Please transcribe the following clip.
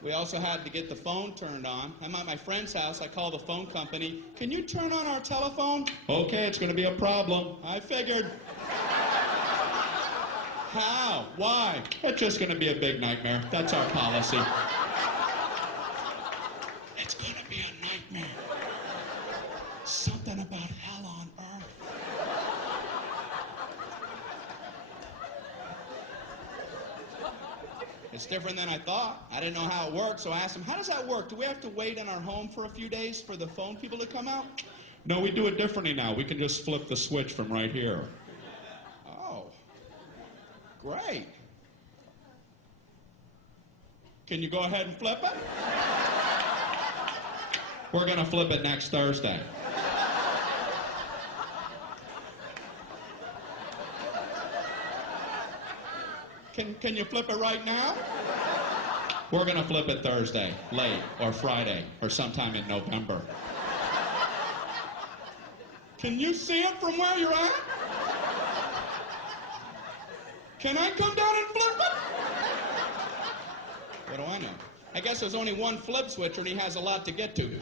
We also had to get the phone turned on. I'm at my friend's house. I call the phone company. Can you turn on our telephone? Okay, it's going to be a problem. I figured. How? Why? It's just going to be a big nightmare. That's our policy. It's going to be a nightmare. Something about hell on earth. It's different than I thought. I didn't know how it worked, so I asked him, how does that work? Do we have to wait in our home for a few days for the phone people to come out? No, we do it differently now. We can just flip the switch from right here. Oh, great. Can you go ahead and flip it? We're going to flip it next Thursday. Can you flip it right now? We're going to flip it Thursday, late, or Friday, or sometime in November. Can you see it from where you're at? Can I come down and flip it? What do I know? I guess there's only one flip switch and he has a lot to get to.